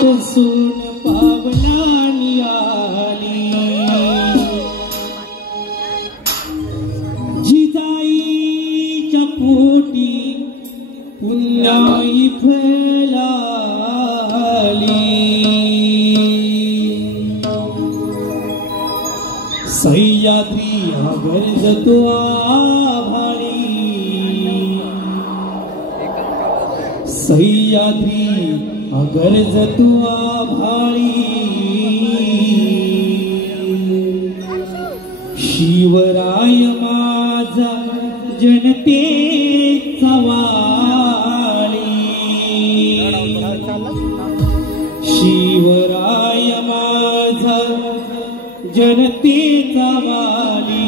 सोन पावलानी आली जिजाईच्या पोटी पुन्हाई फैलाली सह्याद्री गरजतो आभाळी सह्याद्री गरजतो आभाळी शिवराय माझा जनतेचा वाळी शिवराय माझा जनतेचा वाली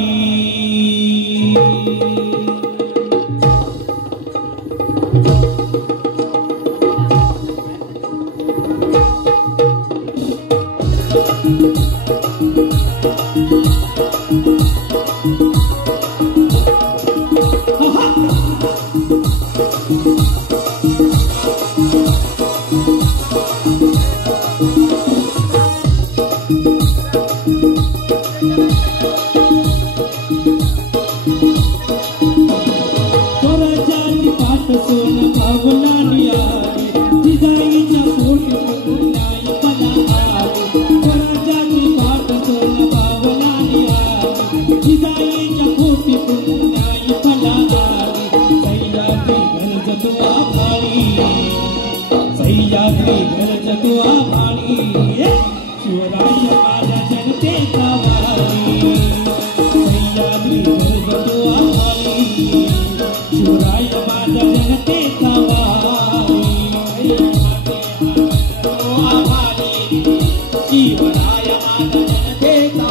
सोन पावलानी आली जिजाईच्या पोटी पुन्हाई फैलाली स्वराज्याची पाठ सोन पावलानी आली जिजाईच्या पोटी पुन्हाई फैलाली सह्याद्री गरजतो आभाळी सह्याद्री गरजतो आभाळी शिवराय माझ्या जनतेचा वाली सह्याद्री गरजतो आभाळी शिवराय माझ्या जनतेचा वाली शिवराय माझ्या जनतेचा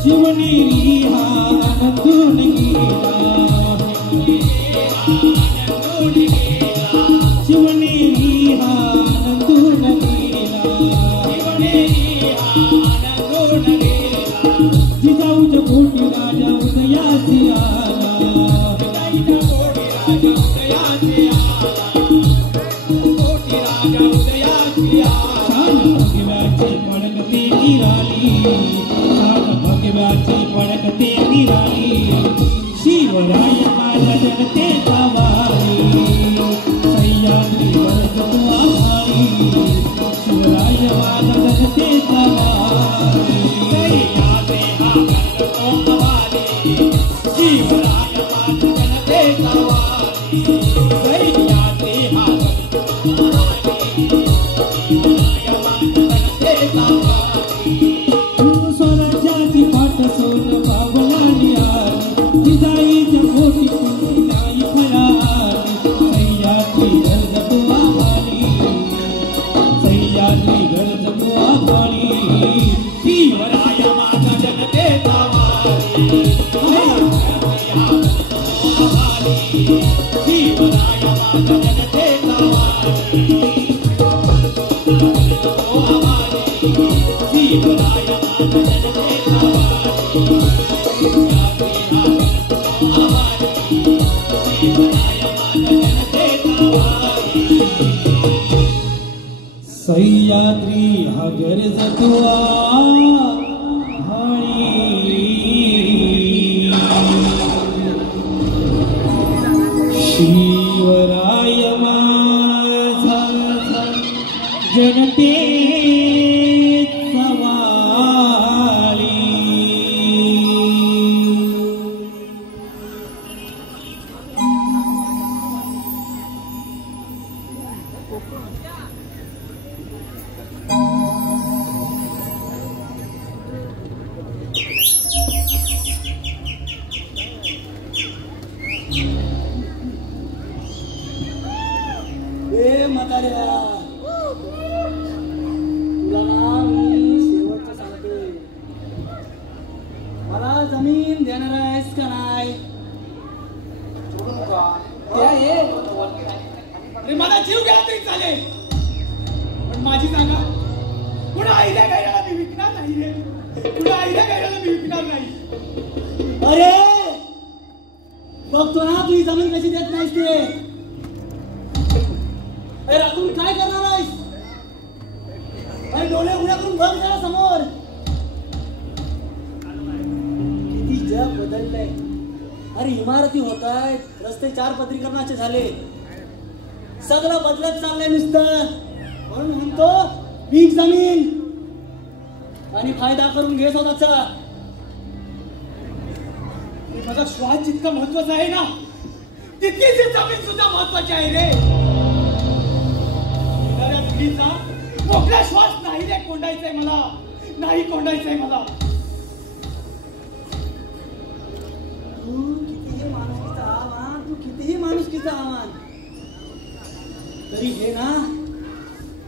शिवनेरी हा आनंदून गेला शिवनेरी हा आनंदून गेला जिजाऊच्या पोटी राजा उदयासी आला शान भगव्याची पडकते निराली भगव्याची पडकते निराली शिवराय माझ्या जनतेचा वाली सह्याद्री गरजतो आभाळी शिवराय माझ्या जनतेचा वाली सह्याद्री गरजतो आभाळी शिवराय माझ्या जनतेचा वाली सह्याद्री गरजतो आभाळी शिवराय माझ्या जनतेचा वाली स्वराज्याची पाठ सोन पावलानी आली जिजाईच्या पोटी पुन्हाई फैलाली सह्याद्री गरजतो आभाळी सह्याद्री गरजतो आभाळी शिवराय माझ्या जनतेचा वाली शिवराय माझ्या जनतेचा वाली शिवराय माझ्या जनतेचा सह्याद्री हा गरजतो आभाळी शिवराय माझा जनतेचा वाली करणार आहेस का नाही? ते आहे अरे मला जीव गेला तरी चालेल, पण माझी जागा पुन्हा आईल्या गायला मी विकणार नाही रे. पुन्हा आईल्या गायला मी विकणार नाही. अरे बघतो ना तुझी जमीन कशी देत नाहीस ते. अरे राखून काय करणार आहेस? अरे डोळे उघड्या करून बघ जरा समोर. किती जग बदललंय. अरे इमारती होत आहेत, रस्ते 4 पदरीकरणाचे झाले, सगळं बदलत चाललंय नुसतं. म्हणून म्हणतो विक जमीन आणि फायदा करून घे स्वतःचा. माझा श्वास जितका महत्वाचा आहे ना, तितकीच ही जमीन सुद्धा महत्वाची आहे रे. येणाऱ्या पिढीचा मोकळा श्वास नाही रे कोंडायचाय मला, नाही कोंडायचंय मला. तू कितीही माणुसकीचा आव्हान तरी हे ना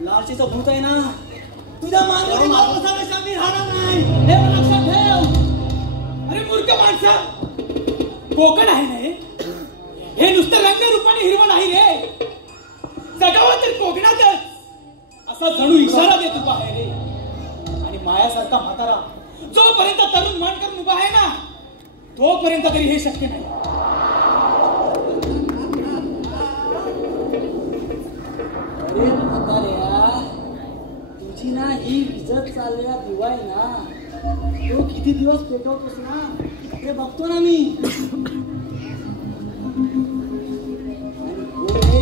लालचीचं भूत आहे ना, तुझ्या मानवी माणसापेक्षा मी राहणार नाही, हे लक्षात ठेव. अरे मूर्ख माणसा, कोकण आहे ना हे नुसतं रंगरूपाने हिरवं नाही रे. जगावं तर कोकणातच असा जणू इशारा देत उभा आहे रे. आणि मायासारखा म्हातारा जोपर्यंत तरुण मन करून उभा आहे ना, तोपर्यंत तरी हे शक्य नाही. अरे म्हाताऱ्या, तुझी ना ही विजत चाललेला दिवा आहे ना, तो किती दिवस पेटवतोस ना ते बघतो ना मी. आणि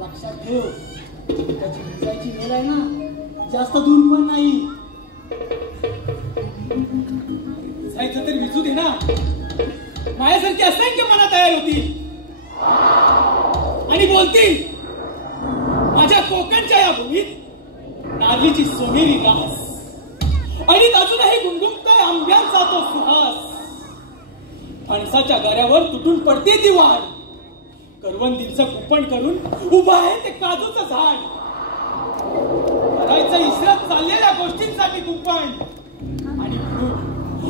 लक्षात ठेव, त्याची विजायची वेळ आहे ना जास्त दूर पण नाही. जायचं तर विजू दे ना. माझ्यासारखी असंख्य मना तयार होतील आणि बोलतील, माझ्या कोकणच्या या भूमीत नारळीची सोनेरी रास आणि अजूनही गुणगुणतोय आंब्यांचा तो सुहास. फणसाच्या गऱ्यावर तुटून पडते ती वाढ, करवंदीचं कुपण करून उभं आहे ते काजूचं झाड. करायचं इसरत चाललेल्या गोष्टींसाठी कुपण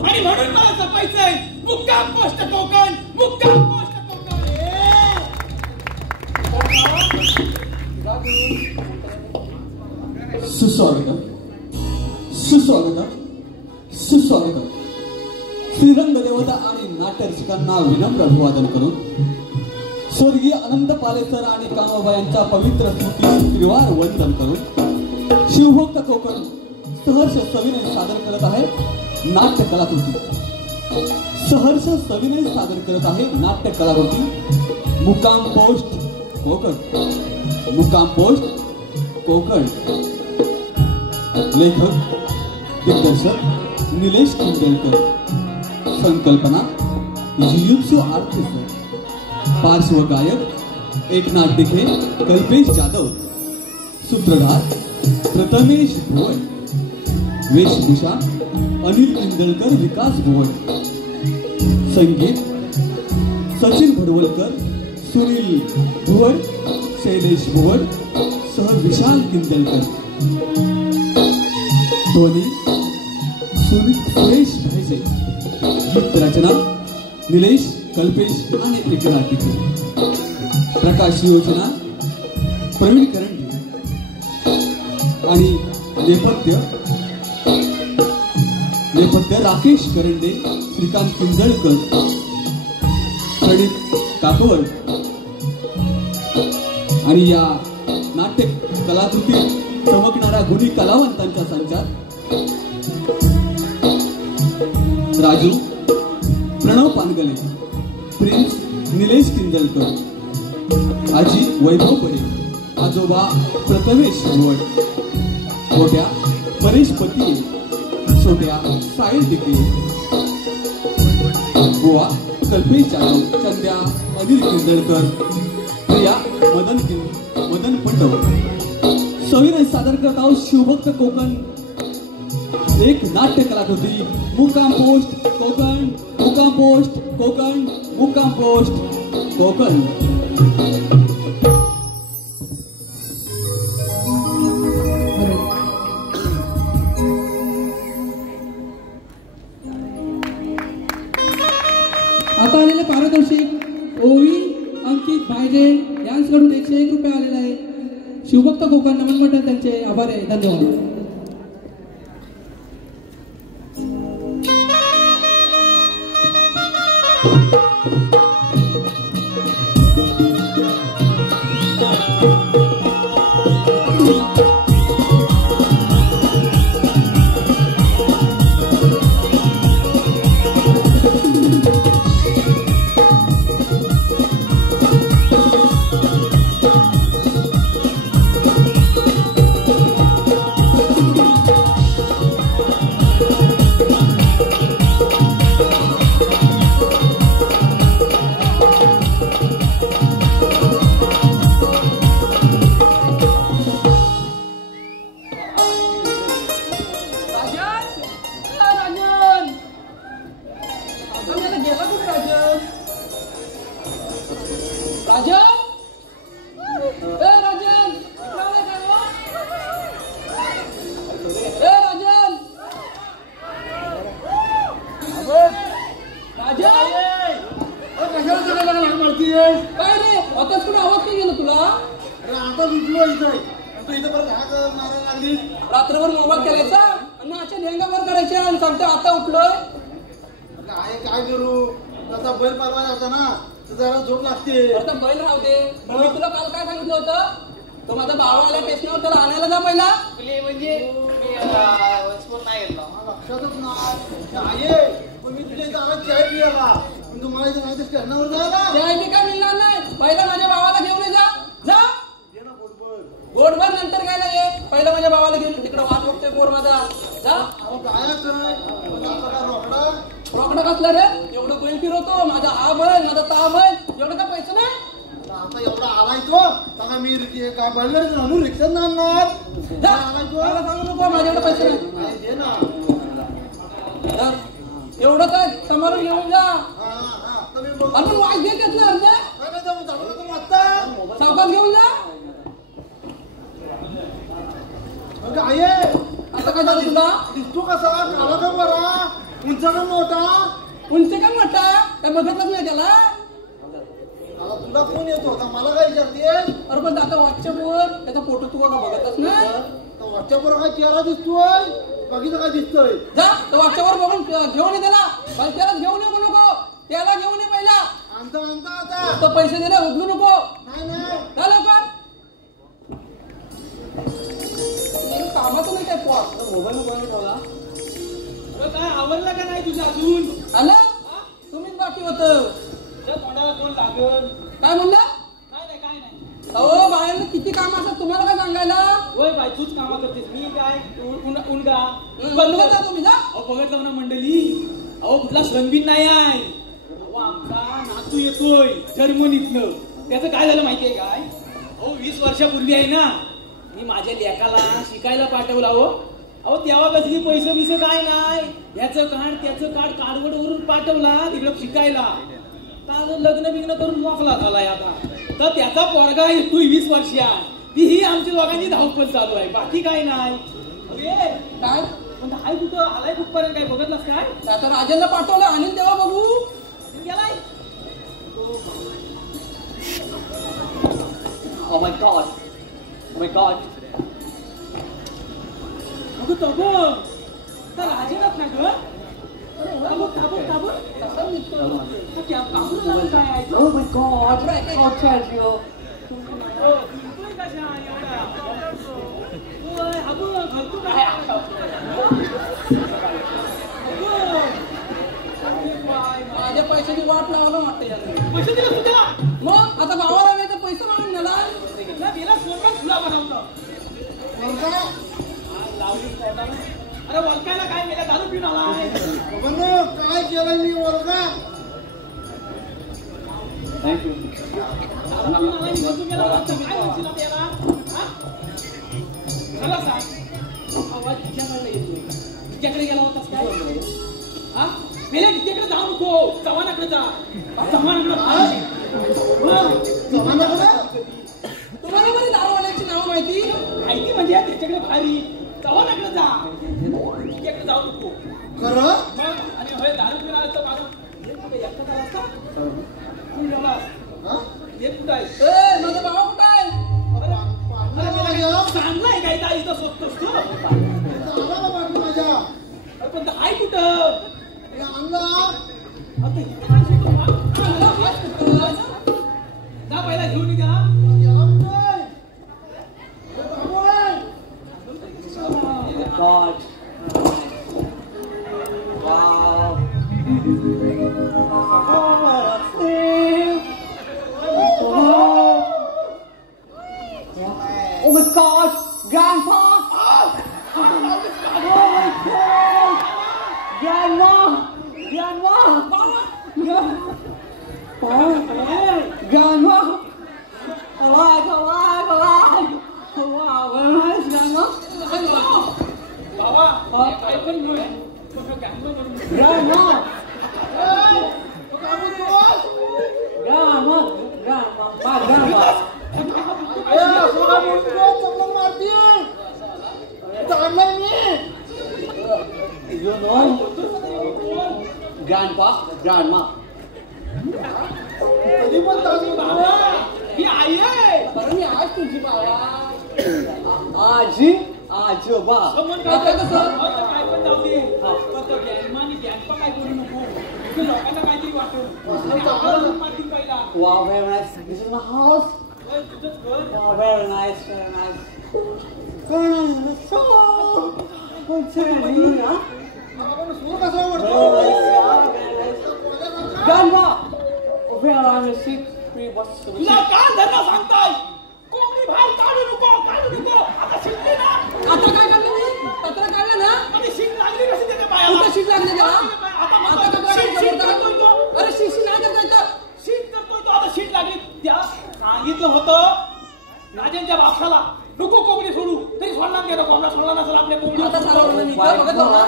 आणि म्हणून मला जपायचंय मुक्काम पोस्ट कोकण, मुक्काम पोस्ट कोकण. सुस्वागतम, सुस्वागतम, सुस्वागतम. श्रीरंग देवता आणि नाट्यरसिकांना विनम्र अभिवादन करून स्वर्गीय अनंत पालेसर आणि कान्होबा यांच्या पवित्र स्मृती त्रिवार वंदन करून शिवभक्त कोकण सहर्ष सविनय सादर करत आहे नाट्य कलाकृती. सहर्ष सविनय सादर करत आहे नाट्य कलाकृती मुक्काम पोस्ट कोकण. मुक्काम पोस्ट कोकण. लेखक दिग्दर्शक निलेश किंजळकर. संकल्पना युयुत्सु आर्टिस्ट. पार्श्वगायक एकनाथ दिघे, कल्पेश जाधव. सूत्रधार प्रथमेश भुवन. वेशभूषा अनिल किंजळकर, विकास भुवन. संगीत सचिन भडवलकर, सुनील भुवन, शैलेश भुवन सह विशाल किंजळकर. ध्वनी सुरेश भाईसे. गीत रचना निलेश, कल्पेश आणि एकनाथ दिघे. प्रकाश योजना प्रवीण करंडे आणि नेपथ्य राकेश करंडे, श्रीकांत किंजळकर, प्रणित काकवड. आणि या नाट्य कलाकृती चमकणाऱ्या गुणी कलावंतांचा संचार राजू प्रणव पानगले, प्रिन्स निलेश किंजळकर, आजी वैभव पडे, आजोबा प्रथमेश भुवन, मोठ्या परेश पती, छोट्या साहिल दिके, बुवा कल्पेश जाधव, चंद्या अनिल किंजळकर, प्रिया मदन पंडव. सविनय सादर करत आहोत शिवभक्त कोकण एक नाट्य कलाकृती मुक्काम पोस्ट कोकण. मुक्काम पोस्ट कोकण. मुक्काम पोस्ट कोकण. आता आलेले पारितोषिक ओवी अंकित भायजे यांच्याकडून 101 रुपये आलेले आहे. शिवभक्त कोकण नमन मंडळ त्यांचे आभार आहे. धन्यवाद. रात्रभर मोबाईल करायचा आणि अशा लेंगावर करायचे आणि सांगते आता उठलोय. काय करू त्याचा बैल पालवा जाता ना तर जरा झोप लागते. आता बैल राहू दे. मी तुला काल काय सांगितलं होतं, तो माझा भाव आला स्टेशनवर, त्याला आणायला जा पहिला. म्हणजे लक्षातच नाही. मी तुझ्या इथं चाय पियाला पण तुम्हाला इथं नाही स्टेशनवर जायला चाय बी काय मिळणार नाही. पहिला माझ्या भावाला घेऊन ये. जा गोडभर नंतर घ्यायला ये. पहिला माझ्या भावाला घेऊन तिकडे वाट बघतोय पोर माझा. जा रोकडा कसला रे? एवढं बैल फिरवतो. माझा हा बैल, माझा ता बैल, एवढं का पैसे नाही. आता एवढा आलाय तो सांगा मी काय बैल म्हणून रिक्षात आणणार सांगू नको माझ्याकडे पैसे नाही. दे ना एवढं काय समारोह घेऊन जा. आपण वाईट घेत घेतलं अर्ध सावकाश घेऊन जा. आता काय झालं तुला? दिसतो कसा काला का बरा उंच का मोठा. उंच का मोठा काय बघितलंच नाही त्याला. तुला कोण येतो होता मला काय विचारते. अरे पण आता व्हॉट्सअपवर त्याचा फोटो तू का बघतच नाही. व्हॉट्सअपवर काय चेहरा दिसतोय बाकीचं काय दिसतोय. जा तो व्हॉट्सअपवर बघून घेऊन ये त्याला. त्याला घेऊन येऊ नको, त्याला घेऊन ये पहिला. आणता आता तो पैसे दिले उचलू नको. नाही लवकर कामाचं नाही काय मोबाईल ठेवला. काय आवडलं का नाही तुझं अजून? आला तुम्हीच बाकी होत. तोंडाला कोण लागल? काय म्हणला? काय नाही. अहो बाहेर किती काम असतात तुम्हाला काय सांगायला. होय बाई तूच कामा करतेस. मी काय उनगा बंद जा तुम्ही. जा अहो बघितलं ना मंडळी. अहो कुठला श्रमबीन नाही आहे. अहो आमचा नातू येतोय जर्मनीतनं. त्याचं काय झालं माहितीये काय? अहो 20 वर्षापूर्वी आहे ना मी माझ्या लेकाला शिकायला पाठवला. अहो तेव्हा कसली पैसे बिसे काय नाही. याचं काढ त्याचं काढ काढवडवरून पाठवला तिकडं शिकायला. लग्न बिग्न करून मोकला झालाय आता. तर त्याचा पोरगा येतोय 20 वर्षा. ही आमच्या लोकांची धावपळ चालू आहे. बाकी काय नाही. काय पण हाय कुठं आलाय कुठपर्यंत काय बघतलास काय? आता राजांना पाठवलं आणि तेव्हा बघू गेलाय. Oh my God. Oh my God. अगं तगं तर राजेनाथ ना ग. Oh my God. I'll tell you. माझ्या पैशाची वाट लावायला वाटते यांनी. पैसे दिले तुझ्या मग आता भावाला नाही तर पैसे मागून नेला. गेला सोडून तुला बनवलं. अरे वलकायला काय केलं? दारू पिऊन आलाय. काय केलं मी वर्गा. Thank you. दारू पिऊन आलाय निघून गेला. काय म्हणशील आपल्याला? मला सांग आवाज तिच्याकडे येतोय. तिच्याकडे गेला होतास काय? हा मेल्या तिच्याकडे जाऊ नको. चव्हाणाकडे जा. चव्हाणाकडे तुम्हाला बरी दारूवाल्याची नाव माहिती माहिती म्हणजे त्याच्याकडे भारी. चव्हाणाकडे जा. तिच्याकडे जाऊ नको. खरं मग आणि होय दारू पिऊन आला तर माझं एकटा झाला असता. तू जेवलास? हे कुठं आहे? ए माझा भावा कुठं आहे? चांगलाय काय ता इथं स्वतःच तू? अरे पण ते आहे कुठं? आता इथं काय शिकतो? जा पहिला घेऊन घ्या. God. Wow. Oh my God, Grandpa! Oh my God! Grandma! Grandma! Grandma! Alive! Alive! Alive! Wow, very nice, Grandma! बाबा काय पण म्हण. Grandma! Grandma! Grandma! My grandma! You know? Grandpa, grandma. ही आई आहे. बरं मी आज तुझी बाबा. आजी, आजोबा. समोर काय कसं? आता काय पण जाऊ दे. फक्त ग्रॅन्डमा आणि ग्रॅन्डपा काय बोलू नको. इथे लोकांना काहीतरी वाटलं. आणि आम्हाला माहिती पहिला. Wow, very nice. This is my house. होय, तुझंच घर. Wow, very nice, very nice. Very nice. So, what's your name, huh? Very nice, yeah, very nice. Grandma! Where are the seat? Free bus to the तुला seat. काय धरणं सांगताय? कोंबडी बाहेर काढू नको, काढू नको. आता शिकली ना. आता काय काढलं मी? पत्र काढलं ना? आणि शीट लागली कशी त्याच्या पायाला? कुठं शीट लागली त्याला? आता आता म्हणतो, काय शीट करतोय तो. अरे शिशी नाही करता येतं. शीट करतोय तो. आता शीट लागली. त्या सांगितलं होतं राजांच्या बापशाला नको कोंबडी सोडू. तरी सोडला नाही. कोंबडा सोडला नसेल आपल्या कोंबडी. आता सारवलं मी. इथं बघत होता.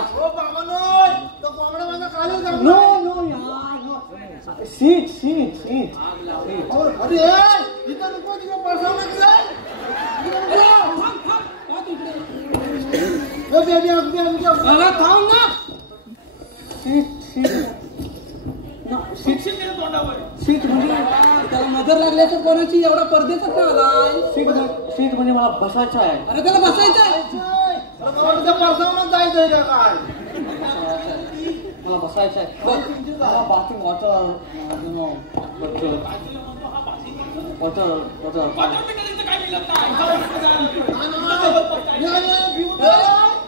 No, no, yeah, no. Seat, seat, seat. अरे थांब, थांब. पाहत इकडे. अरे थांब ना. Seat, seat. No, शिक्षण दिलं तोंडावर. seat म्हणजे त्याला नजर लागली तर कोणाची एवढा परदेशात का आलाय? सीट म्हणजे मला बसायचं आहे. अरे त्याला बसायचंय. मला बसायचं आहे. मला बाथरूम वॉटर वॉटर वॉटर वाटतं का तिथं काय मिळत नाही?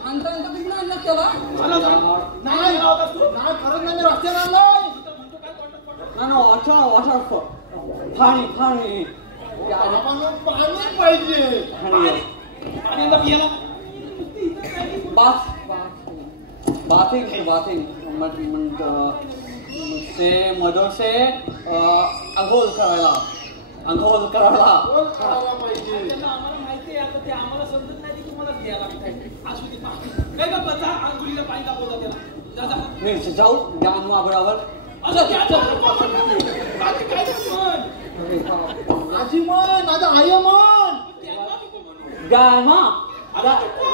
अंतर अंतर किती आणलं त्याला? मला सांग. नाही गेला होतास तू? No, water. पाणी पाणी आता पियाला. बाथिंग मदरसे आंघोळ करायला त्यांना आम्हाला माहिती आहे. आता ते आम्हाला समजत नाही की तुम्हाला घ्यायला लागतंय. असू दे पाणी. काय का बचा अंगुलीला पाणी दाखवता त्याला. जा जा. मी जाऊ ग्रांडमा बरोबर. असं त्याचं बाकी काय म्हण. आजी म्हण आता आई म्हण त्यांना नको म्हणू. ग्रांडमा आता नको.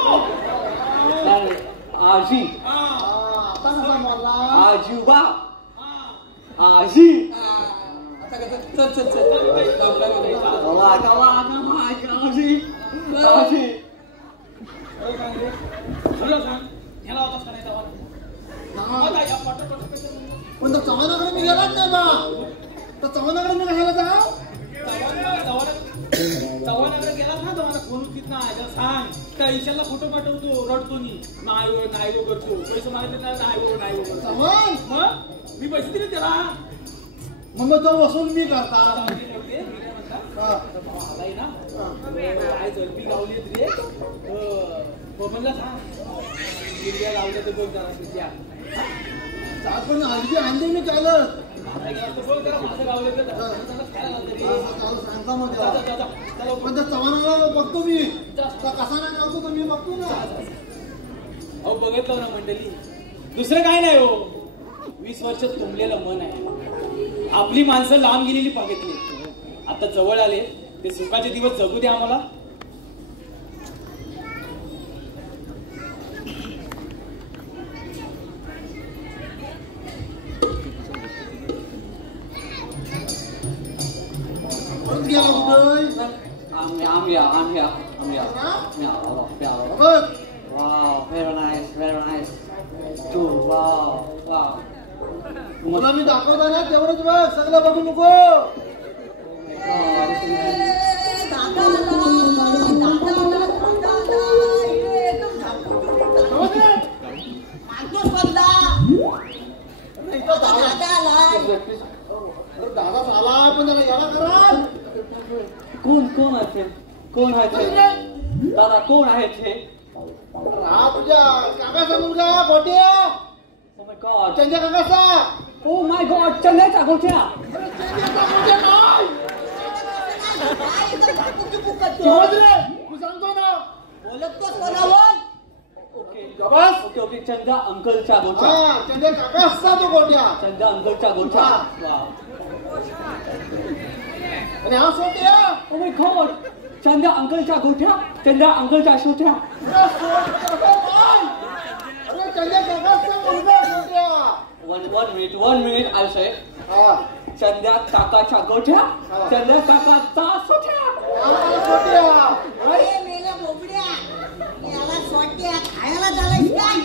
आजी हा. आता कसा म्हणला आजोबा हा. आजी आता कसं? चल. आजी आजी खरं सांग. ह्याला होतास का नाही तेव्हा? आता या पटापट पण तो चव्हाणाकडे मी गेलाच नाही बा. तर चव्हाणाकडे मी कशाला जाऊ चव्हाणाकडे गेलास ना चव्हाणा फोन उचित नाही. त्याला सांग त्या ईशाला फोटो पाठवतो. रडतो नाही हो करतो. पैसे मागितले नाही हो. चव्हाण मग मी पैसे दिले त्याला. मग तो वसूल मी करता हा. आलाय ना काय जलबी गावली रे. बबनला सांग गिरव्या लावल्या तर बघ जरा. आपण आजी आणली मी चालत माझं गावले तर सांगता मग पण त्या चव्हाणाला बघतो मी. कसा नाही जातो मी बघतो ना. अहो बघितलं ना मंडळी. दुसरं काय नाही हो. 20 वर्ष तुंबलेलं मन आहे. आपली माणसं लांब गेलेली बघितली. आता जवळ आले. ते सुखाचे दिवस जगू दे आम्हाला. परत गेला कुठं तुला मी दाखवता ना तेवढंच बघ सगळं बघू नको दादा झाला पण त्याला याला करा कोण आहे दादा कोण आहे ते हा तुझ्या काकाचा मुलगा गोट्या Oh my God. चंद्या काकाचा Oh my God. चंद्याचा गोट्या. चंद्याचा गोट्या नाही समज रे तू सांगतो ना बोलत तो कोणावर ओके ओके चंदा अंकलचा गोट्या हा चंद्या काकाचा तो गोट्या चंदा अंकलचा गोट्या वाव आणि हा सोट्या Oh my God. चंदा अंकलचा गोट्या चंदा अंकलचा छोट्या अरे चंद्या काकाचा मुलगा गोट्या one minute I'll say हा चंद्या काकाच्या गोट्या चंद्या काकाचा छोट्या गोट्या अरे मेल्या बोबड्या याला सोट्या खायला झालाय काय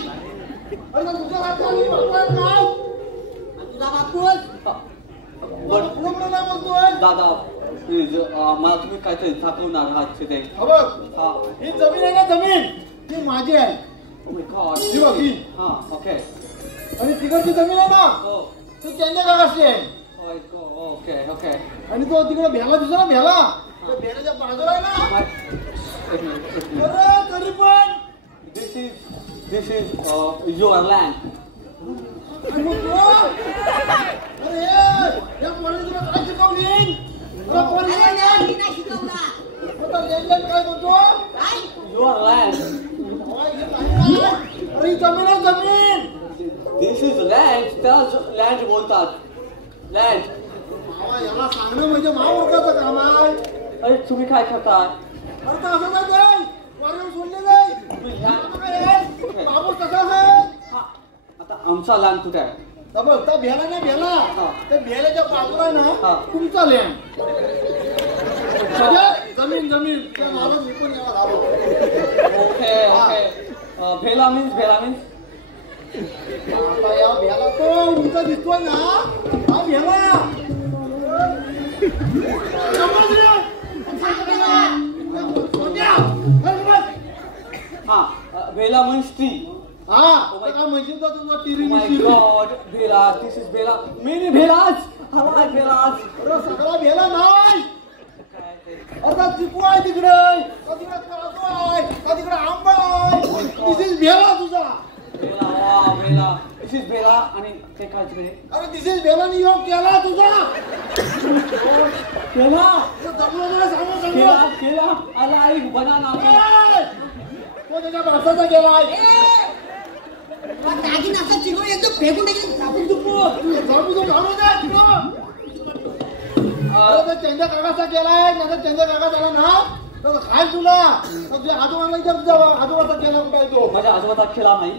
अरे तुझ्या हाताने बघतात काय तुझा बापूस कुणाला बोलतोय दादा प्लीज मला तुम्ही काहीतरी दाखवणार आहात ते हा बघ हा ही जमीन आहे ना जमीन ती माझी आहे Oh my God. ही बघ ही हा ओके आणि तिकडची जमीन आहे ना हो ती चंद्या काकाची आहे ओके ओके आणि तो तिकडे भेला दिसला ना भेला त्या भेलाच्या बाजूला आहे ना अरे तरी पण This is your land. आणि मग तो अरे या पोराने तुला काय शिकवली तुला पोरी अरे नाही मी नाही शिकवला आता लेन काय बोलतो काय Your land. अरे ही जमीन आहे जमीन This is land. त्याला land बोलतात. Land. याला सांगणं म्हणजे महामूर्खाचं काम आहे अरे तुम्ही काय करता? अरे तर असं नाही वारीवर सोडले नाही बाबू कसा आहे हा आता आमचा land कुठे आहे? बघ त्या भेला ना भेला त्या भेल्याच्या बाजूला आहे हा. ना तुमचा लँड जमीन जमीन त्या नावात विकून घ्यावा झालो ओके ओके भेला means आता या भेला तो उंचा दिसतोय ना हा भेला समज रे. सोन्या. अरे बस. हा भेला means tree. हा तर काय म्हणशील तर तुझा टिरी Oh my God, Bela, this is Bela. Many Belas. I like Belas. अरे सगळा भेला नाही आता चिकू आहे तिकडे का तिकडे काजू आहे का तिकडे आंबा आहे दिस इज भेला तुझा Bela, wow, Bela. This is Bela आणि ते काय तिकडे? अरे दिस इज भेला योग केला तुझा Bela. जमलं सांगू Bela, सांगू Bela. I like banana. तो त्याच्या भाषाचा गेलाय दागिन असं चिकून येतो फेकून टाकेल साबून तुपू जाऊ तो घालू दे तिकडं अरे तो चंद्या काकाचा गेलाय नाही चंद्या काका झाला ना तर खाय तुला तर तुझ्या आजोबाला विचार तुझ्या आजोबाचा गेला काय तो माझ्या आजोबाचा खेळा नाही.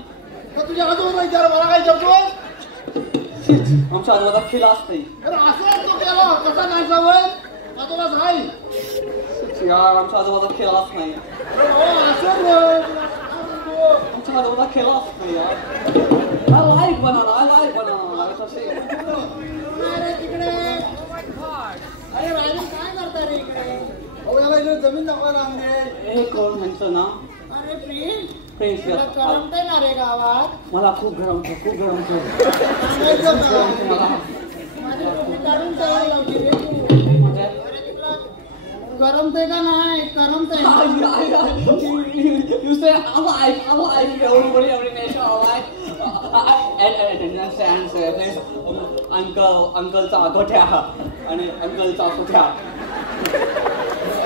तर तुझ्या आजोबाला विचार मला काय विचारतो आमच्या आजोबाचा खेळाच नाही. अरे असं तो गेला कसा नाही जावं आजोबाच आहे यार आमच्या आजोबाचा खेळाच नाही. असं आमच्या आजोबाचा खेळाच नाही यार. I like banana. It's a shame. अरे तिकडे अरे राजू काय करता रे इकडे याला इकडे जमीन दाखवायला आणले हे कोण म्हणतं ना अरे प्रिन्स प्रिन्स तुला करमतंय ना रे गावात मला खूप गरम होतं. सांगायचं का? मला माझी टोपी काढून तयार लावली रे तू म्हणजे अरे तिकडं करमतंय का नाही करमतंय You say I'm like every nation alive. Understands please अंकलचा गोठ्या आणि अंकलचा कुठ्या.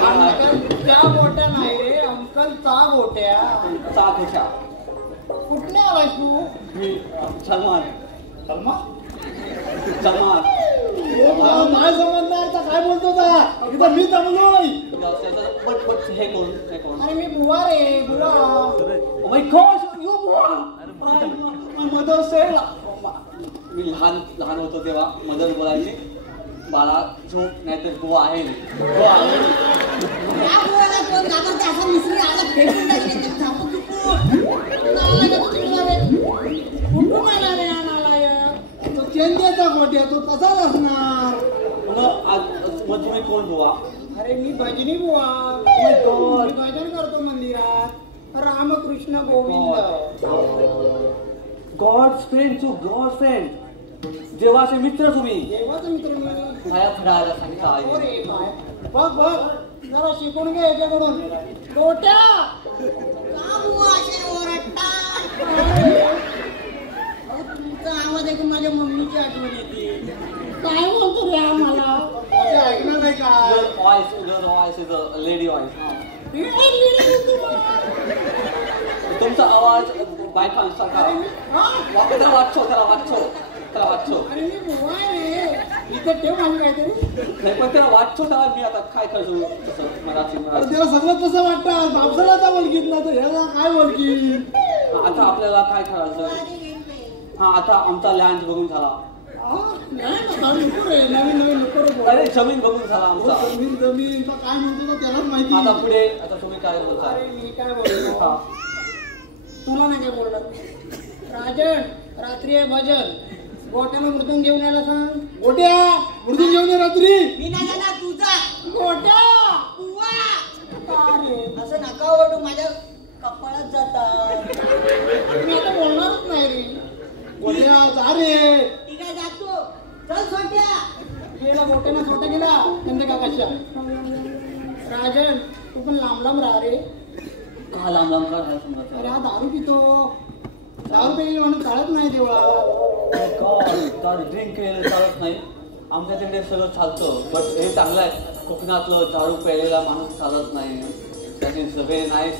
अंकलच्या गोट्या नाही रे अंकलचा गोट्या चा गोठ्या. कुठले आलाय तू मी सलमान नाही समजणार तर काय बोलतो का इथं मी जमलोय but हे कोण अरे मी बुवा रे बुवा Oh my gosh, you won! My mother said, मी लहान होतो तेव्हा मदर बोलायची बाळा झोप नाहीतर बुवा आहे या गोळ्याला कोण घाबरते असा मिसरी आला फेकून टाकले ते झापू चुकून नाला का तुला रे कुठून आला रे नालायक तो चेंद्याचा गोट्या तो तसाच असणार. मग तुम्ही कोण बुवा? अरे मी भजनी बुवा. मी भजन करतो मंदिरात. Ramakrishna Govind. God's friend to God friend. देवाचे मित्र तुम्ही. देवाचा मित्र मी. पाया खडायला सांगता हो रे पाय. बघ बघ जरा शिकून घे याच्याकडून. गोट्या का बुवा असे ओरडता तुमचा आवाज ऐकून माझ्या मम्मीची आठवण येते. काय बोलतो रे आम्हाला ते ऐकणार नाही का? Voice is a lady voice. तुमचा आवाज बायकांसारखा. त्याला वाचो त्याला वाचो त्याला वाचो. अरे मी बुवा आहे रे. इथे ठेव माझी काहीतरी. नाही पण त्याला वाचो त्याला मी आता काय करू तसं मराठी. त्याला सगळं कसं वाटतं बापसाला बोलकीत ना तर ह्याला काय बोलकीत. आता आपल्याला काय करायचं? हा आता आमचा लँड बघून झाला. नवीन नवीन नको. अरे जमीन बघून झाला आमचा. जमीन जमीन काय म्हणतो त्यालाच माहिती. आता पुढे आता तुम्ही काय बोलता? अरे मी काय बोलतो तुला नाही काय बोलणार. राजन रात्री आहे भजन. गोट्याला मृदून घेऊन यायला सांग. गोट्या मृदून घेऊन ये रात्री. मी नाही जाणार तुझा गोट्या बुवा असं नका ओरडू माझ्या कपाळात जातात. मी आता बोलणारच नाही रे. गोट्या जा रे. ठीक आहे जातो. चल सोट्या गेला गोट्यानं छोटा गेला त्यांच्या काकाच्या. राजन तू पण लांब लांब राहा रे. का लांब लांब का राहायला समजा? अरे हा दारू पितो. दारू पेली म्हणून चालत नाही देवळात. ड्रिंक केलेलं चालत नाही. आमच्या तिकडे सगळं चालतं. बट हे चांगलं आहे कोकणातलं दारू प्यायलेला माणूस चालत नाही. दॅट इज व्हेरी नाईस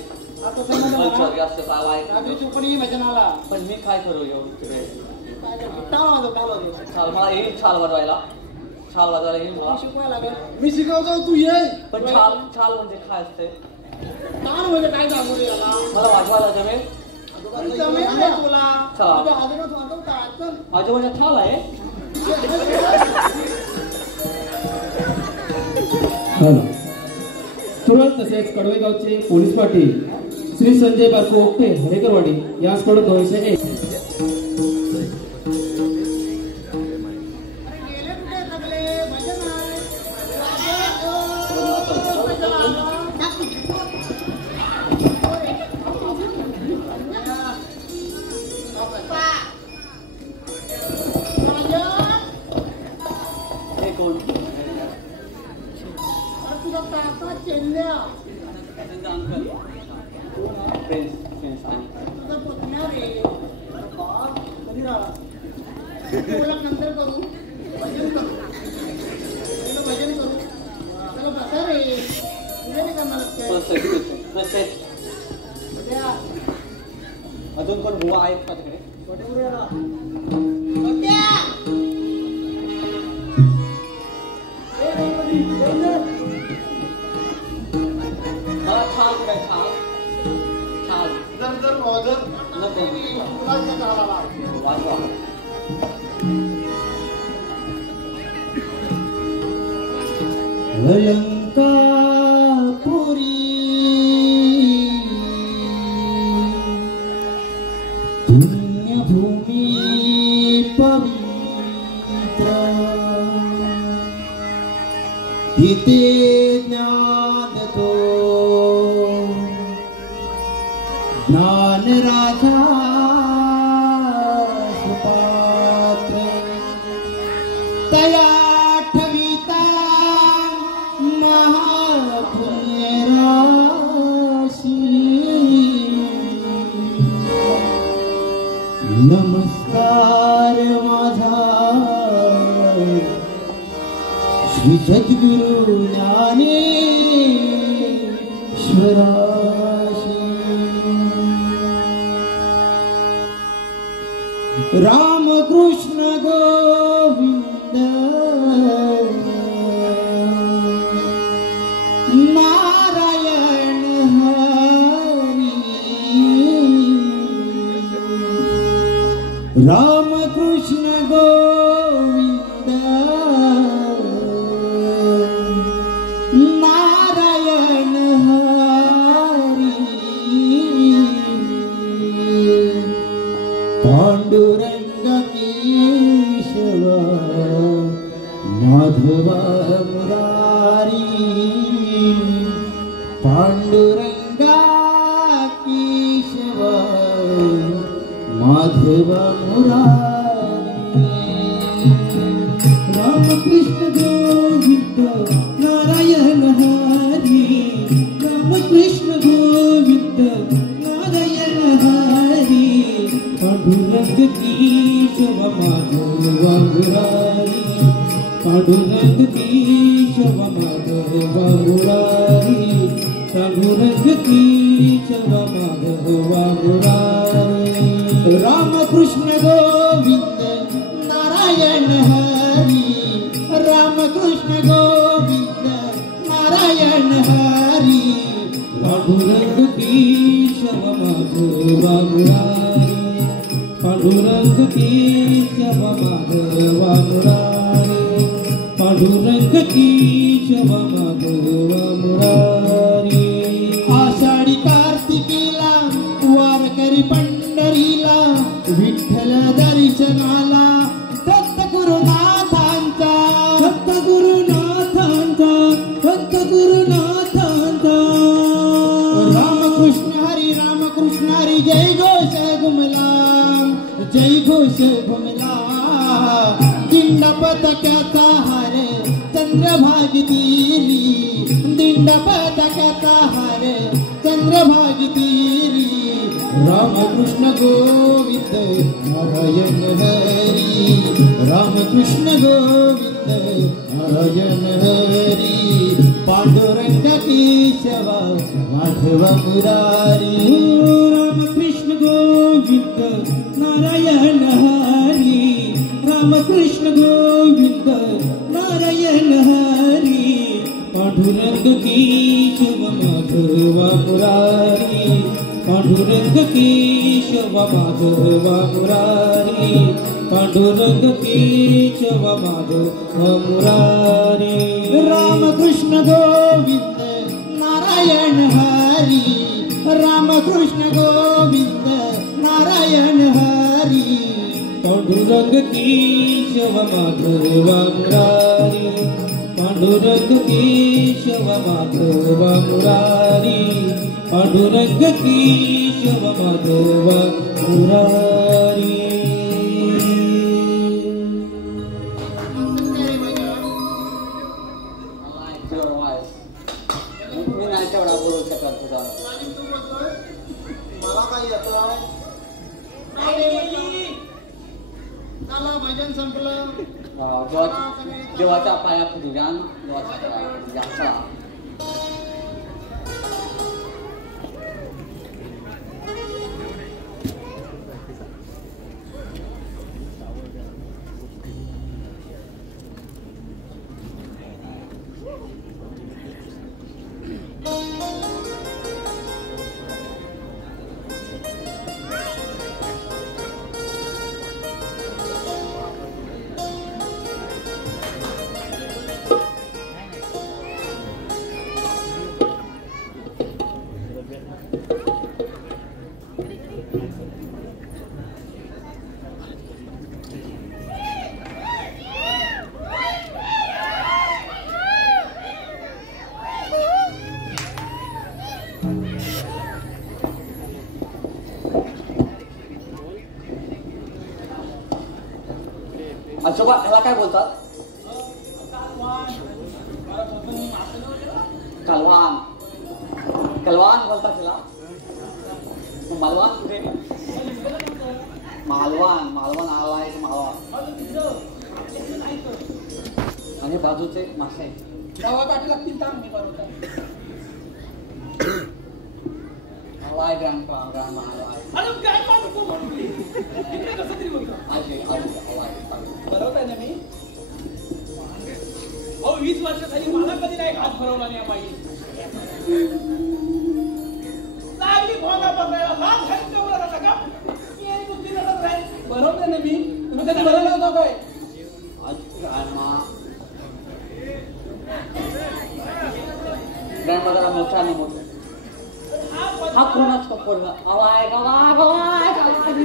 आता कल्चर. जास्त काय आहे रात्री तू पण ये भजनाला. पण मी काय करू येऊ तिकडे? टाळ वाजव. छाल मला येईल छाल वाजवायला. छाल वाजवायला येईल मला. शिकवायला लागेल. मी शिकवतो तू ये. पण छाल छाल म्हणजे काय असते? टाळ म्हणजे काय सांगू रे याला. मला वाजवायला जमेल? जमेल रे तुला. चला. तुझ्या आजोबाच वाजवतात. चल. माझ्या म्हणजे छाल आहे. तुरंत तसेच कडवेगावचे पोलीस पाटील श्री संजय बारको ओक्टे हरेकरवाडी यांच्याकडून 201. गेले कुठे सगळे भजन आहे. हे कोण? तुझा काका चेंद्या. फ्रेंड्स तुझा पुतण्या रे. कधी राहा तुला नंतर करू. भजन करू. भजन करू. त्याला बसा रे. तुझ्या नाही करणार काय. अजून कोण बुवा आहेत का तिकडे? मला छान काय छान छान वाजवा. अलंकापुरी पुण्यभूमी पवित्र तिथे ज्ञान तो ज्ञान राजा सुपात्र तया ठविता महापुण्यराशी नमस्कार माझा श्री सद्गुरु ज्ञानेश्वराशी. रामकृष्ण गोविंद नारायण हरी. रामकृष्ण गोविंद माधवा मुरारी पांडुरंगा केशव माधवा मुरारी रामकृष्ण गोविंद नारायण हरी रामकृष्ण गोविंद नारायण हरी पांडुरंग केशव माधवा मुरारी पांडुरंग केशव माधवा मुरारी पांडुरंग केशव माधवा मुरारी रामकृष्ण गोविंद नारायण हरी रामकृष्ण गोविंद नारायण हरी पांडुरंग केशव माधवा मुरारी पांडुरंग केशव माधवा मुरारी पांडुरंग केशव माधवा मुरारी आषाढी कार्तिकीला वारकरी पंढरीला विठ्ठल दर्शनाला दत्त गुरुनाथांचा दत्त गुरुनाथांचा दत्त गुरुनाथांचा रामकृष्ण हरी जय घोष घुमला जय घोष घुमला दिंड पताक्याचा हार चंद्रभागी तीरी दिंड पताक्याचा हार चंद्रभागी तीरी रामकृष्ण गोविंद नारायण हरी रामकृष्ण गोविंद नारायण हरी पांडुरंग केशव माधवा मुरारी रामकृष्ण गोविंद नारायण हरी रामकृष्ण गोविंद नारायण हरी पांडुरंग केशव माधवा मुरारी पांडुरंग केशव माधवा मुरारी पांडुरंग केशव माधवा मुरारी रामकृष्ण गोविंद नारायण हरी रामकृष्ण गोविंद नारायण हरी पांडुरंग केशव माधवा मुरारी पांडुरंग केशव माधवा मुरारी पांडुरंग केशव माधवा मुरारी मी नाही तेवढा बोलू शकत तुझा मला काय येतंय चला भजन संपलं देवाच्या पाया पुजून देवाच्या पाया आजोबा ह्याला काय बोलतात कलवान कलवान बोलतात त्याला मालवान कुठे मालवान मालवान आला आहे मालवान आणि बाजूचे मासे गावा काठी लागतील तर मी बरोबर आलाय ग्रँडपा ग्रँडमा आलाय अरे काय नको म्हणून इकडे कसं तरी बोलतो आजे आलाय बरोबर आहे ना मी अहो 20 वर्ष झाली मला कधी नाही घास भरवला नाही बाई लागली भोगा पकडायला लाज घालते बोला का मी आणि बुद्धी लढत राहील बरोबर आहे ना मी तुम्ही कधी भरवलं होतं काय आज ग्रँडमा जरा मोठा आणि मोठा हा कोणाच पकडला आलाय आलाय आलाय आलाय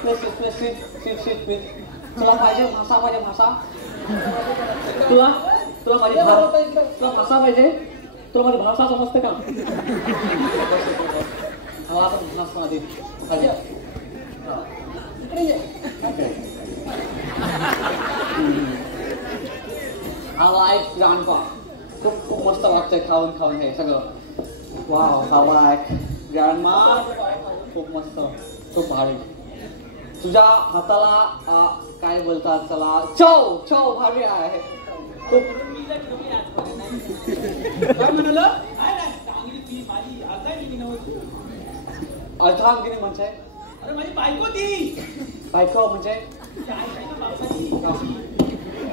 प्लीज तुला पाहिजे भाषा पाहिजे भाषा तुला तुला माझी तुला भाषा पाहिजे तुला माझी भाषा समजते का हवा आता भाषा आधी I like grandpa. खूप मस्त वाटतंय खाऊन खाऊन हे सगळं वाव I like grandma. खूप मस्त खूप भारी तुझ्या हाताला काय बोलतात चला चव चव भारी आहे खूप काय म्हणाला अर्धांगिनी म्हणजे अरे माझी बायको ती बायको म्हणजे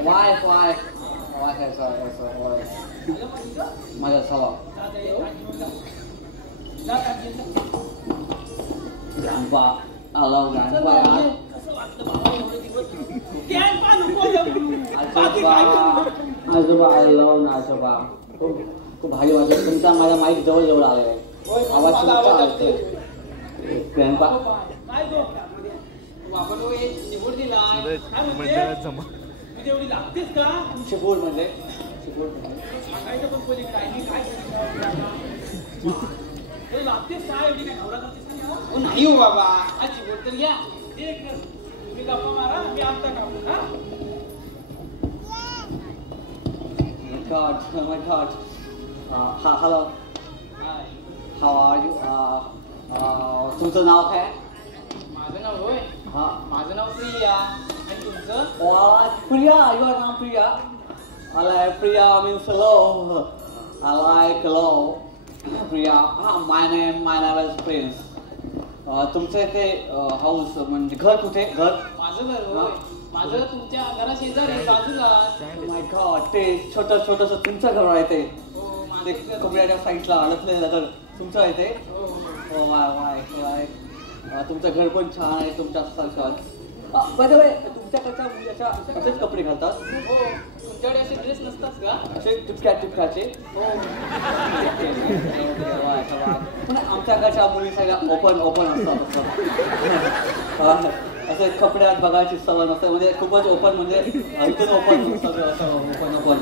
वाईफ माझ्या चला grandpa hello grandpa आजोबा आजोबा खूप भारी वाटत तुमचा माझ्या माईक जवळ जवळ आलेला आहे आवाज ग्रँडपा एवढी लागतेस का शिपूड म्हणजे सांगायचं पण कोणी काय लागतेस का एवढी काय नवरा करतेस नाही हो बाबा आजची बोट तर घ्या तुम्ही गप्पा मारा मी आमचा काम my god hello how are you तुमचं नाव काय माझं नाव होय माझं नाव प्रिया आणि तुमचं Priya you are now Priya I like Priya means hello I like hello Priya my name is Prince तुमचं ते हाऊस म्हणजे घर कुठे घर माझं घर होय माझं तुमच्या घरा शेजारी बाजूला माय गॉड ते छोटस तुमचं घर आहे ते कपड्याच्या साईडला अडकलेलं घर तुमचं आहे ते हो माय तुमचं घर पण छान आहे तुमच्या सारखं बाय द वे तुमच्याकडच्या मुलीच्या असेच कपडे घालतात हो तुमच्याकडे असे ड्रेस नसतात का असे टिपक्याचे हो पण आमच्याकडच्या मुली सगळ्या ओपन असतात असं कपड्यात बघायची सवय नसते म्हणजे खूपच ओपन म्हणजे इथून ओपन सगळं असं open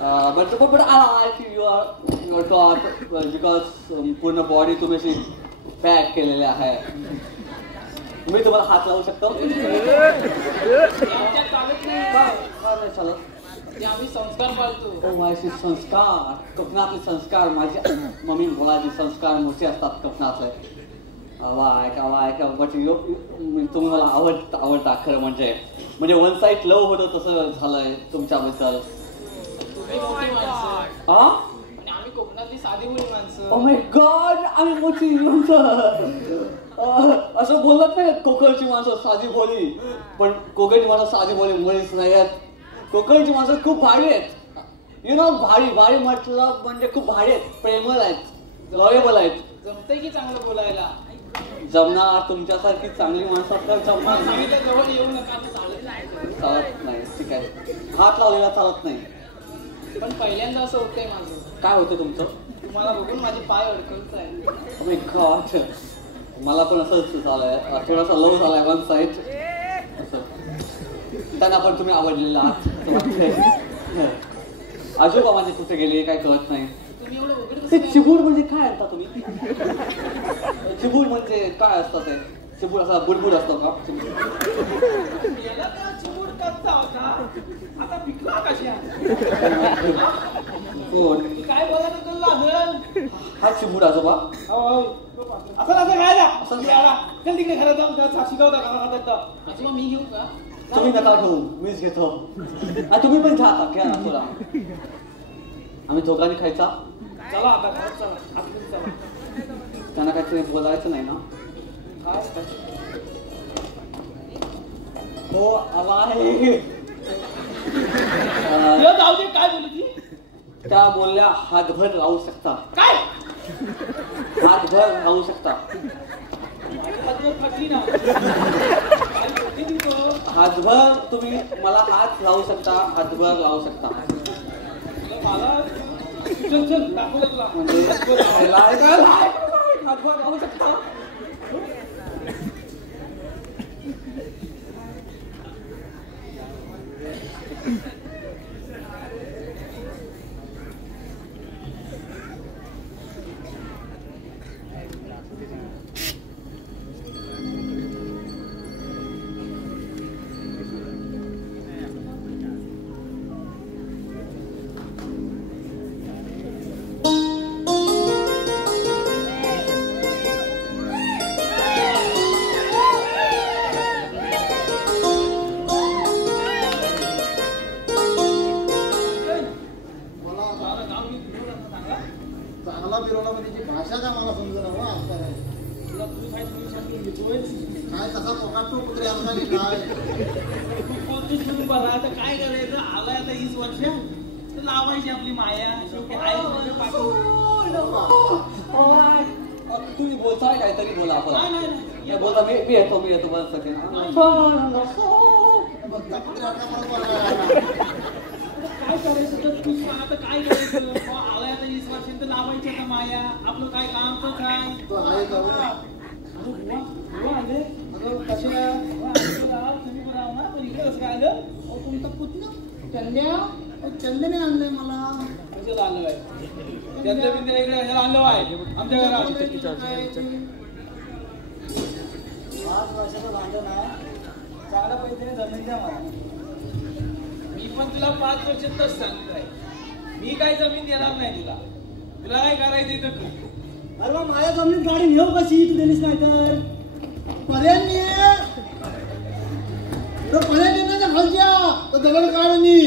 but I like your top because पूर्ण बॉडी तुम्ही अशी पॅक केलेली आहे मी तुम्हाला हात लावू शकतो ते आम्ही संस्कार पाळतो माझे संस्कार कोकणातले संस्कार माझी मम्मी बोलायचे संस्कार मोठे असतात कोकणातले बट तुम्ही मला आवडता खरं म्हणजे वन साईड लव होतं तसं झालंय तुमच्याबद्दल आम्ही कोकणातली साधी बोली माणसं ओ माय गॉड आम्ही मोठी माणसं असं बोलत नाही कोकणची माणसं साधी बोली पण कोकणची माणसं साधी बोली मुळीच नाही आहेत कोकणची माणसं खूप भारी आहेत यु नो भारी म्हटलं म्हणजे खूप भारी आहेत प्रेमळ आहेत लॉयबल आहेत जमतंय की चांगलं बोलायला जमणार तुमच्यासारखी चांगली माणसं असल्यावर जमणार जवळ येऊ नका चालत नाही ठीक आहे हात लावलेला चालत नाही पण पहिल्यांदा असं होतंय माझं काय होतं तुमचं तुम्हाला बघून माझे पाय अडकलत आहे ओ माय गॉड मला पण असंच झालंय थोडासा लव झालाय वन साईड असं त्यांना पण तुम्ही आवडलेला आहात आजोबा माझे कुठे गेले काय कळत नाही ते चिबूड म्हणजे काय असता तुम्ही चिबूड म्हणजे काय असतं ते चिबूड असा बुडबुड असतो का आता पिकला कशा कोण काय बोलायला लागल हा चिबूड आजोबा असं घ्यायला चल तिकडे घरात जाऊन शिकवता आजोबा मी घेऊ का तुम्ही नका घेऊ मीच घेतो तुम्ही पण घ्या घ्या ना थोडा आम्ही दोघांनी खायचा चला आता घरात चला आतमध्ये चला त्यांना काहीतरी बोलायचं नाही ना हो आहे जाऊ दे काय बोलली ती त्या बोलल्या हातभर लावू शकता काय हातभर लावू शकता हातभर तुम्ही मला हात लावू शकता हातभर लावू शकता म्हणजे हातभर लावू शकता असा मोठा तो कुत्रे आमचा काय कोणतीच म्हणून बघा आता काय करायचं आलाय आता 20 वर्ष तर लावायची आपली माया शेवटी आई वगैरे पाठवून तुम्ही बोलताय काहीतरी बोला आपण नाही बोलता मी येतो बरं सगळे काय करायचं तर तू सांग आता काय करायचं आलाय आता 20 वर्ष तर लावायची आता माया आपलं काय काम तर काय आले तुम्ही पण आहो ना पण इकडे कसं काय आलं तुमचा पुतण्या चंद्या चंद्याने आणलंय मला कशाला आलं आहे त्यांच्या बिंदीला इकडे कशाला आणलं आहे आमच्या घरात 5 वर्षाचं भांडण आहे चांगल्या पैसे जमीन द्या मला मी पण तुला 5 वर्षातच सांगत आहे मी काय जमीन देणार नाही तुला काय करायचं तर अरे मग माझ्या जमिनीत गाडी नेऊ कशी तू दिलीस नाही तर पर्याय नाही खालच्या तर दगड काढणी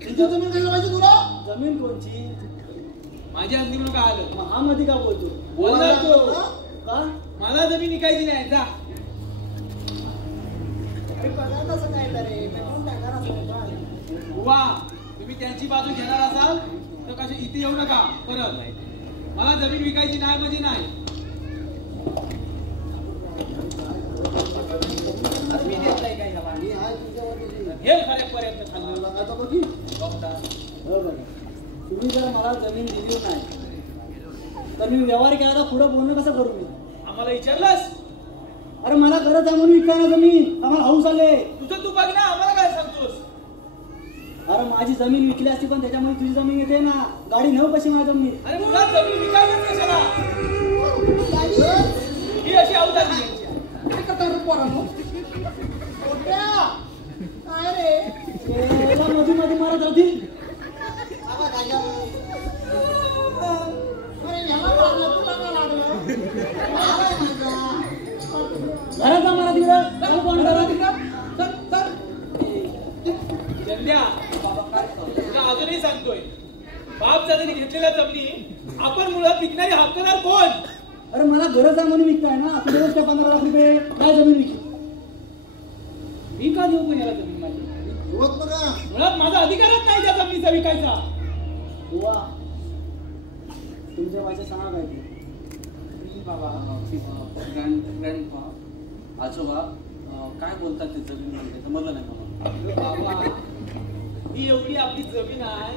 तुझी जमीन काय पाहिजे तुला जमीन कोणची माझ्या अगदी म्हणून काय आलं मग हा मध्ये का बोलतो बोलला तो का मला जमीन विकायची नाही जा बघा तसं काय तरी पेट्रोल टाकणार असं का वा तुम्ही त्यांची बाजू घेणार असाल तर कशी इथे येऊ नका परत मला जमीन विकायची नाही म्हणजे नाही मी देत नाही काही मी आहे तुझ्यावर हे खऱ्यापर्यंत खाल्लं आता बघी तुम्ही जर मला जमीन दिली नाही तर मी व्यवहार केला तर पुढे बोलणं कसं करू मी आम्हाला विचारलंस अरे मला गरज आहे म्हणून विकाय ना जमीन आम्हाला हाऊस आले तुझं तू बघ ना आम्हाला काय सांगतोस अरे माझी जमीन विकली असती पण त्याच्यामुळे तुझी जमीन येते ना गाडी नेऊ कशी माझी जमीन अरे मुळात जमीन विकायलाच कशाला ही अशी अवतारी काय करता रे पोरांनो? काय रे मध्ये मध्ये मारत होती बाबा काय अरे याला लागलं तुला का लागलं घरात जा मला तिकडं कोण घरात जंद्या तुला अजूनही सांगतोय बाप दादाने घेतलेल्या जमिनी आपण मुळात विकणारे हक्कदार कोण अरे मला गरज आहे म्हणून विकताय ना तुझ्या गोष्ट 15 लाख रुपये काय जमीन विकली मी का देऊ पण याला जमीन माझी होत बघा मुळात माझा अधिकारच नाही त्या जमिनीचा विकायचा बुवा तुमच्या व्हायचं सांगा काय ते बाबा आजोबा काय बोलतात ते जमीन म्हणजे समजलं नाही मला बाबा ही एवढी आपली जमीन आहे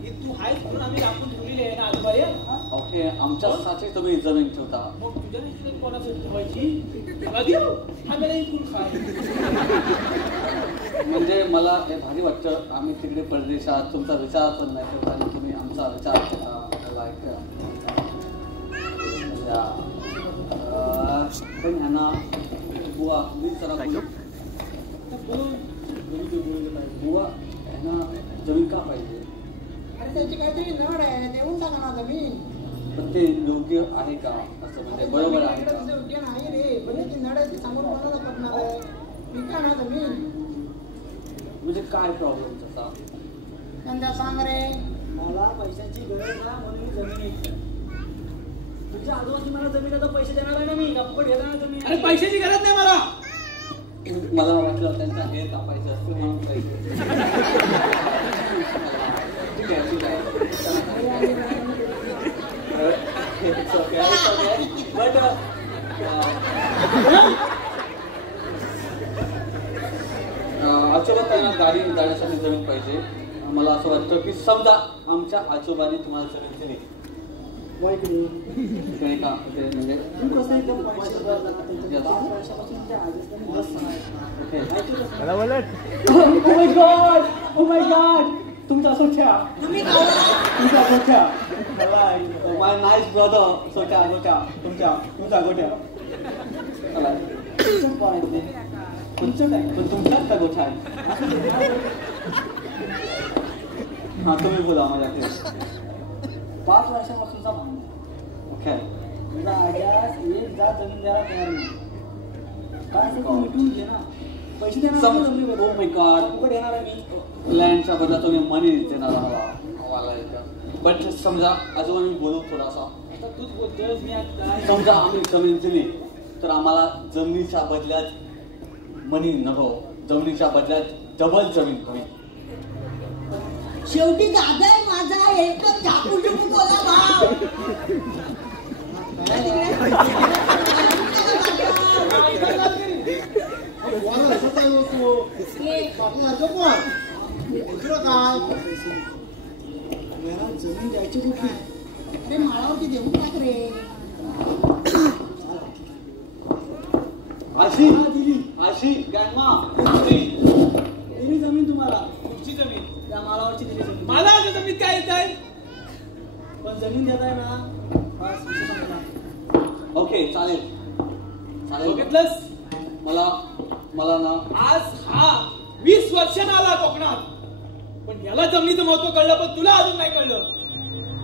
ही तू आहेस म्हणून आम्ही राखून ठेवलेली आहे ना आजोबा ओके आमच्यासाठी तुम्ही जमीन ठेवता मग तुझ्या नाही कोणासाठी ठेवायची मला देऊ आम्हाला इकडून काय म्हणजे मला हे भारी वाटतं आम्ही तिकडे परदेशात तुमचा विचार पण नाही ठेवता आणि तुम्ही आमचा विचार पण ह्यांना बुवा मी जरा बुवा ह्यांना जमीन का पाहिजे अरे त्याची काहीतरी नड आहे देऊन टाका ना जमीन पण ते योग्य आहे का असं म्हणजे बरोबर आहे का योग्य नाही रे पण त्याची नड आहे ती समोर कोणाला पडणार आहे विका ना जमीन म्हणजे काय प्रॉब्लेम तसा त्यांना सांग रे मला पैशाची गरज आहे म्हणून मी जमीन विकतो तुझ्या आजोबाची मला जमीन आता पैसे देणार आहे ना मी फुकट घेणार ना जमीन अरे पैशाची गरज नाही मला मला वाटलं त्यांचा हे कापायचं असतं म्हणून पैसे ठीक आहे ठीक आहे बट आजोबा त्यांना गाडी जाण्यासाठी जमीन पाहिजे मला असं वाटतं की समजा आमच्या आजोबाने तुम्हाला जमीन दिली इकडे का ते म्हणजे ओ माय गॉड तुमचा सोच्या तुमचा गोठ्या माय नाईस ब्रदर सोट्या गोट्या तुमचा गोट्या तुमचं काय पण तुमच्याच का गोठ्या आहे हा तुम्ही बोला माझ्या 5 वर्षापासूनचा भांडण ओके तुझा आजास एक जा जमीन द्यायला तयार नाही काय असं तू मिटून घे ना पैसे देणार ओ माय गॉड फुकट येणार आहे मी लँडच्या बदला तुम्ही मनी देणार आम्हाला बट समजा आजोबा मी बोलू थोडासा आता तूच बोलतोस मी आता समजा आम्ही जमीन दिली तर आम्हाला जमिनीच्या बदल्यात मनी नको, जमिनीच्या बदल्यात डबल जमीन होईल. शेवटी दादा आहे माझा, एक तर चाकू चुकू बोला भाव. जमीन द्यायची कुठली? अरे माळावरती देऊन टाक रे. अशी अशी गॅमा दिली जमीन तुम्हाला, तुमची जमीन त्या मालावरची दिली जमीन. मला आता जमीन काय येत आहे? पण जमीन देताय ना, बस विषय संपला. ओके चालेल चालेल. बघितलंस, मला ना आज हा 20 वर्षांना आला कोकणात, पण याला जमिनीचं महत्व कळलं, पण तुला अजून नाही कळलं.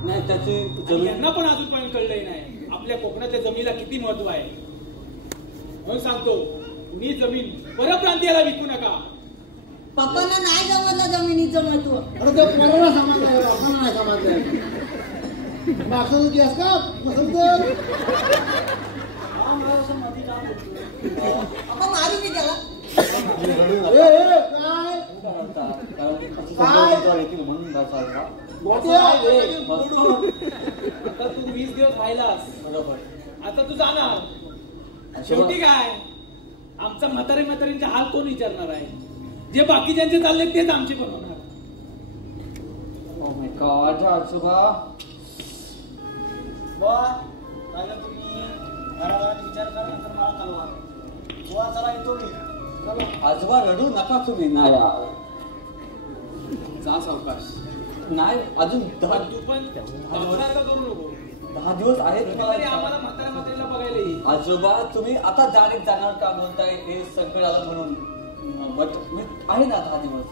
नाही त्याची आणि जमीन यांना पण अजूनपर्यंत कळलंही नाही आपल्या कोकणातल्या जमिनीला किती महत्व आहे. म्हणून सांगतो, कुणी जमीन परप्रांतीयाला विकू नका. पप्पांना नाही जमवलं जमिनीचं महत्व. अरे ते कोणाला समजलंय, आपण नाही समजलंय. मागचं तू गॅस का पसंत कर. हा मला असं मध्ये काम होतं. आपण मारू मी त्याला. काय येतील म्हणून गोट्या आता तू 20 दिवस राहिलास, बरोबर. आता तू जाणार. शेवटी काय, आमचा म्हाताऱ्यांचे हाल कोण विचारणार आहे? जे बाकीच्यांचे चालले तेच आमचे पण होणार. ओ माय गॉड आजोबा. राजा तुम्ही घराघरात विचार करा, नंतर मला कळवा. बुवा चला येतो मी. चला. आजोबा रडू नका तुम्ही. नाही यार. जा सावकाश. नाही अजून तू पण दमसारखं करू नको. 10 दिवस आहेत तरी मला. आम्हाला म्हाताऱ्याला बघायला येईल. आजोबा तुम्ही आता डायरेक्ट जाणार का बोलताय? हे संकट आलं म्हणून. बट मी आहे ना 10 दिवस.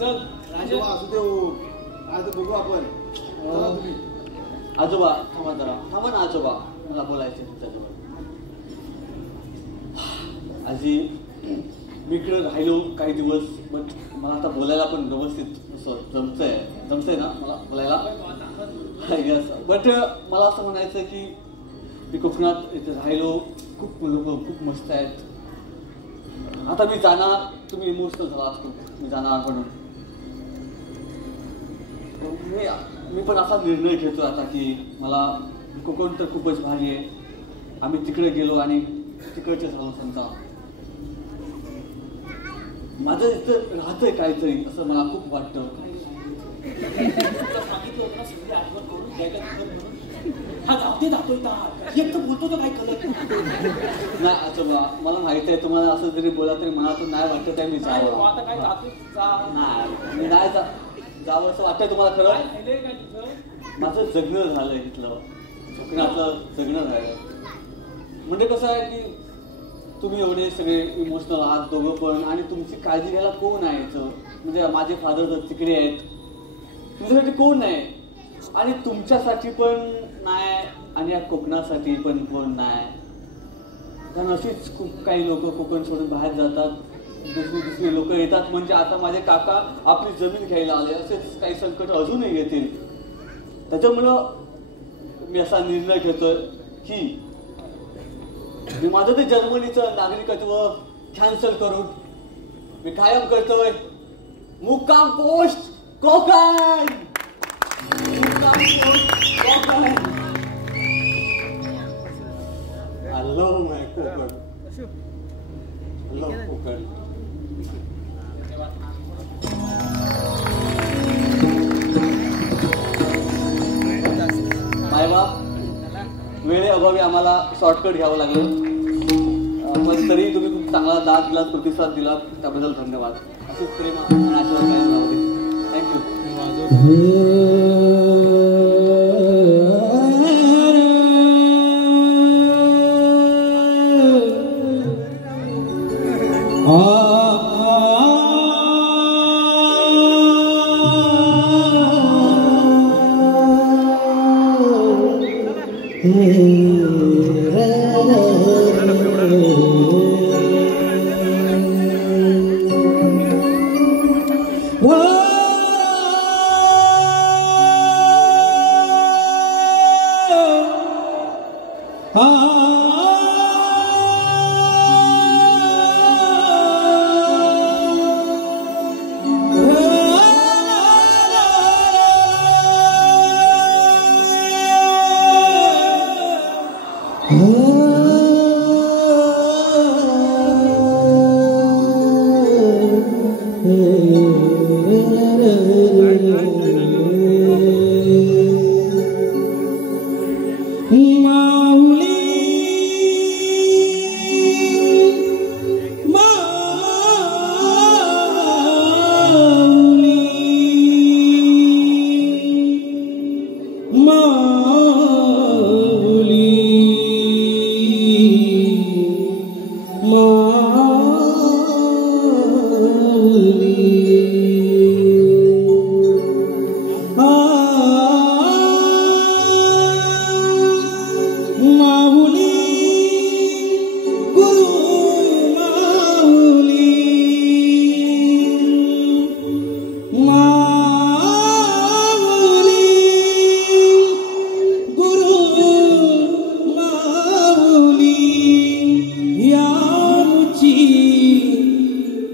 चल राजा, असू देऊ. आज बघू आपण. चला तुम्ही. आजोबा थांबा जरा. थांबा ना आजोबा, मला बोलायचं तुमच्याजवळ. आजी मी इकडे राहिलो काही दिवस, बट मला आता बोलायला पण व्यवस्थित असं जमतंय ना मला बोलायला. यस. बट मला असं म्हणायचं की मी कोकणात इथे राहिलो, खूप लोक खूप मस्त आहेत. आता मी जाणार, तुम्ही इमोशनल झालात खूप, मी जाणार म्हणून. मी पण असा निर्णय घेतो आता की मला कोकण तर खूपच भारी आहे. आम्ही तिकडे गेलो आणि तिकडचे झालो समजा. माझं इथं राहतंय काहीतरी असं मला खूप वाटतं. सांगितलं होतं ना, सगळी आठवण करून द्यायला म्हणून. हा जाते जातोय का एक तर बोलतो तर काय कळत नाही आजोबा, मला माहिती आहे तुम्हाला असं जरी बोला तरी मला तर नाही वाटत आहे मी जावं. आता काय जातोय जा. नाही मी नाही जावं असं वाटतंय तुम्हाला खरं. राहिले काय तुझं? माझं जगणं झालंय इथलं, कोकणातलं जगणं झालं. म्हणजे कसं आहे की तुम्ही एवढे सगळे इमोशनल आहात दोघं पण, आणि तुमची काळजी घ्यायला कोण आहे याचं? म्हणजे माझे फादर तर तिकडे आहेत, तुमच्यासाठी कोण नाही, आणि तुमच्यासाठी पण नाही, आणि या कोकणासाठी पण कोण नाही. कारण अशीच खूप काही लोक कोकण सोडून बाहेर जातात, दुसरी लोक येतात. म्हणजे आता माझे काका आपली जमीन घ्यायला आले, असेच काही संकट अजूनही येतील. त्याच्यामुळं मी असा निर्णय घेतोय की मी माझं ते जर्मनीचं नागरिकत्व कॅन्सल करून मी कायम करतोय मुक्काम पोस्ट कोकण. मुक्काम post Konkan. I love my Konkan. I love Konkan. मायबाप वेळेअभावी आम्हाला शॉर्टकट घ्यावं लागलं, पण तरी तुम्ही खूप चांगला दाद दिलात, प्रतिसाद दिलात, त्याबद्दल धन्यवाद. अशीच प्रेम आणि आशीर्वाद कायम राहू दे. थँक्यू.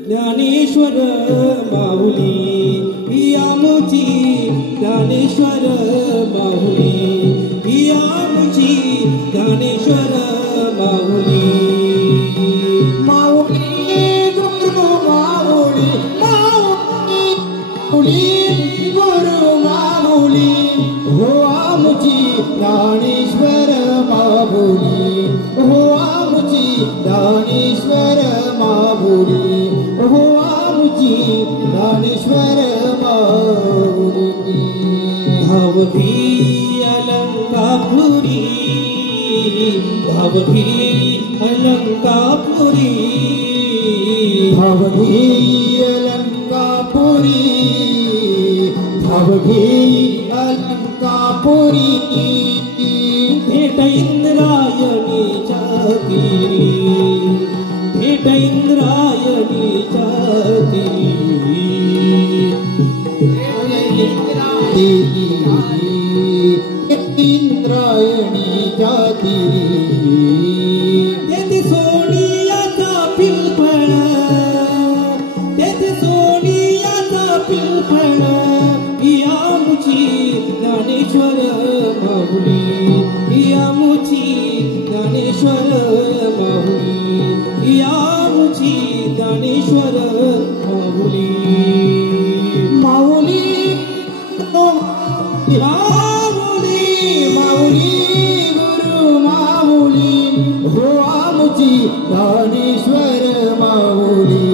ज्ञानेश्वर माऊली आमची ज्ञानेश्वर माऊली आमची ज्ञानेश्वर माऊली माऊली गुरु माऊली माऊली गुरु माऊली हो आमची ज्ञानेश्वर माऊली हो आमची ज्ञानेश्वर माऊली हो आमची ज्ञानेश्वर माऊली धावती अलंकापुरी धावती अलंकापुरी धावती अलंकापुरी धावती अलंकापुरी भेट इंद्रायणीच्या तीरी भेट इंद्रायणीच्या तीरी इंद्रायणीच्या तीरी तेथे सोनियाचा पिलफळ तेथे सोनियाचा पिलफळ आमची ज्ञानेश्वर माऊली आमची ज्ञानेश्वर माऊली आमची ज्ञानेश्वर माऊली माऊली माऊली माऊली गुरु माऊली हो आमची ज्ञानेश्वर माऊली